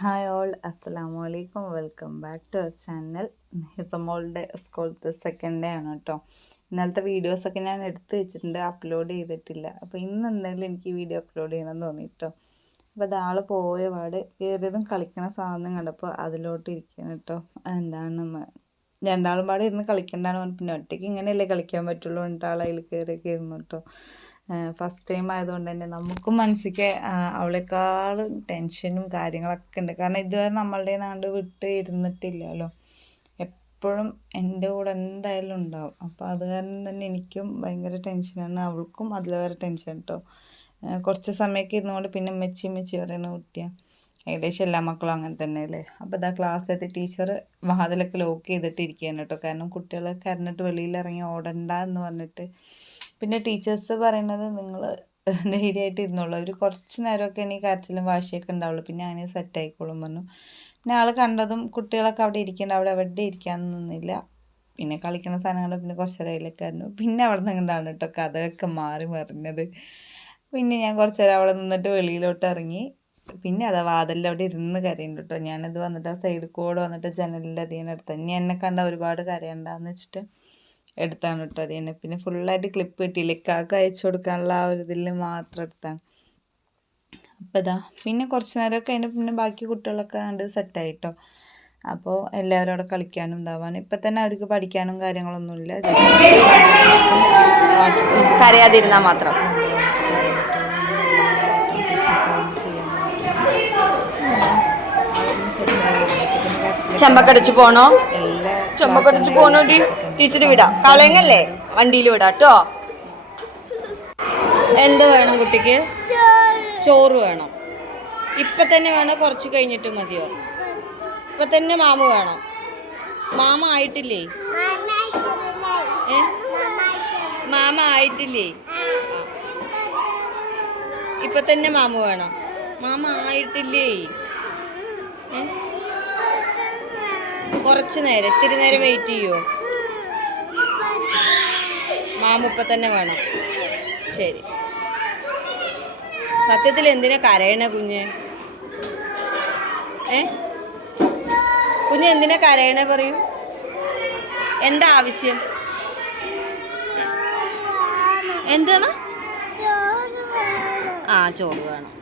Hi all, അസ്സലാമു അലൈക്കും. Welcome back to our channel. ഹിസമോളുടെ സ്കൂളത്തെ സെക്കൻഡ് ഡേ ആണ് കേട്ടോ. ഇന്നലത്തെ വീഡിയോസൊക്കെ ഞാൻ എടുത്ത് വെച്ചിട്ടുണ്ട്, അപ്ലോഡ് ചെയ്തിട്ടില്ല. അപ്പോൾ ഇന്ന് എന്തായാലും എനിക്ക് വീഡിയോ അപ്ലോഡ് ചെയ്യണമെന്ന് തോന്നി കേട്ടോ. അപ്പോൾ അതാൾ പോയ പാട് കയറിയതും കളിക്കണ സാധനം കണ്ടപ്പോൾ അതിലോട്ട് ഇരിക്കണം കേട്ടോ. രണ്ടാളും പാടെ ഇരുന്ന് കളിക്കണ്ടാണ് പറഞ്ഞു. പിന്നെ ഒറ്റയ്ക്ക് ഇങ്ങനെയല്ലേ കളിക്കാൻ പറ്റുള്ളൂ എന്നിട്ട് ആളതിൽ കയറിയൊക്കെ ഇരുന്നു കേട്ടോ. ഫസ്റ്റ് ടൈം ആയതുകൊണ്ട് തന്നെ നമുക്കും മനസ്സിക്ക് അവളെക്കാളും ടെൻഷനും കാര്യങ്ങളൊക്കെ ഉണ്ട്. കാരണം ഇതുവരെ നമ്മളുടെ നാട് വിട്ട് ഇരുന്നിട്ടില്ലല്ലോ. എപ്പോഴും എൻ്റെ കൂടെ എന്തായാലും ഉണ്ടാവും. അപ്പോൾ അത് കാരണം തന്നെ എനിക്കും ഭയങ്കര ടെൻഷനാണ്, അവൾക്കും അതിലേറെ ടെൻഷൻ കേട്ടോ. കുറച്ച് സമയമൊക്കെ ഇരുന്നുകൊണ്ട് പിന്നെ മെച്ചി പറയുന്ന കുട്ടിയാണ്. ഏകദേശം എല്ലാ മക്കളും അങ്ങനെ തന്നെയല്ലേ. അപ്പോൾ ഇതാ ക്ലാസ്സിലത്തെ ടീച്ചർ വാതിലൊക്കെ ലോക്ക് ചെയ്തിട്ടിരിക്കുകയാണ് കേട്ടോ. കാരണം കുട്ടികൾ കരഞ്ഞിട്ട് വെളിയിലിറങ്ങി ഓടണ്ട എന്ന് പറഞ്ഞിട്ട്. പിന്നെ ടീച്ചേഴ്സ് പറയുന്നത് നിങ്ങൾ ധൈര്യമായിട്ട് ഇരുന്നുള്ളൂ, അവർ കുറച്ച് നേരമൊക്കെ എനിക്ക് കരച്ചിലും വാശിയൊക്കെ ഉണ്ടാവുള്ളൂ, പിന്നെ അങ്ങനെ സെറ്റ് ആയിക്കോളും പറഞ്ഞു. പിന്നെ ആൾ കണ്ടതും കുട്ടികളൊക്കെ അവിടെ ഇരിക്കേണ്ട അവിടെ എവിടെ ഇരിക്കാനൊന്നും നിന്നില്ല. പിന്നെ കളിക്കുന്ന സാധനങ്ങൾ പിന്നെ കുറച്ച് നേരമൊക്കെ ആയിരുന്നു. പിന്നെ അവിടെ നിന്ന് കണ്ടാണ് കേട്ടോ കഥയൊക്കെ മാറി മറിഞ്ഞത്. പിന്നെ ഞാൻ കുറച്ച് നേരം അവിടെ നിന്നിട്ട് വെളിയിലോട്ട് ഇറങ്ങി. പിന്നെ അതാ വാതിലിൻ്റെ അവിടെ ഇരുന്ന് കരയുണ്ട് കേട്ടോ. ഞാനത് വന്നിട്ട് ആ സൈഡിൽ കൂടെ വന്നിട്ട് ജനലിൻ്റെ അധികം എടുത്താണ്. ഇനി എന്നെ കണ്ട ഒരുപാട് കരയണ്ടെന്ന് വെച്ചിട്ട് എടുത്താണ് കേട്ടോ അത് തന്നെ. പിന്നെ ഫുള്ളായിട്ട് ക്ലിപ്പ് കിട്ടിയില്ല, ഇക്കാക്ക് അയച്ചു കൊടുക്കാനുള്ള ആ ഒരു ഇതിൽ മാത്രം എടുത്താണ്. അപ്പോൾ ഇതാ പിന്നെ കുറച്ച് നേരമൊക്കെ അതിൻ്റെ പിന്നെ ബാക്കി കുട്ടികളൊക്കെ കണ്ട് സെറ്റായി കേട്ടോ. അപ്പോൾ എല്ലാവരും അവിടെ കളിക്കാനും ഇതാവാനും ഇപ്പം തന്നെ അവർക്ക് പഠിക്കാനും കാര്യങ്ങളൊന്നുമില്ല, കരയാതിരുന്നാൽ മാത്രം. ചെമ്പക്കടിച്ച് പോണോ? ചെമ്പക്കടിച്ച് പോണോ? ടീച്ചർ വിടാം, കളയങ്ങല്ലേ, വണ്ടിയിൽ വിടാം കേട്ടോ. എന്ത് വേണം കുട്ടിക്ക്? ചോറ് വേണം. ഇപ്പം തന്നെ വേണോ കുറച്ച് കഴിഞ്ഞിട്ട് മതിയോ? ഇപ്പം തന്നെ മാമ വേണം. മാമ ആയിട്ടില്ലേ? മാമ ആയിട്ടില്ലേ? ഇപ്പം തന്നെ മാമ വേണം. മാമ ആയിട്ടില്ലേ? കുറച്ച് നേരം, ഇത്തിരി നേരം വെയിറ്റ് ചെയ്യുമോ? മാമ ഇപ്പം തന്നെ വേണം. ശരി. സത്യത്തിൽ എന്തിനാ കരയണ കുഞ്ഞ്? കുഞ്ഞ് എന്തിനാ കരയണേ പറയൂ? എന്താ ആവശ്യം? എന്താണ്? ചോറ് വേണം.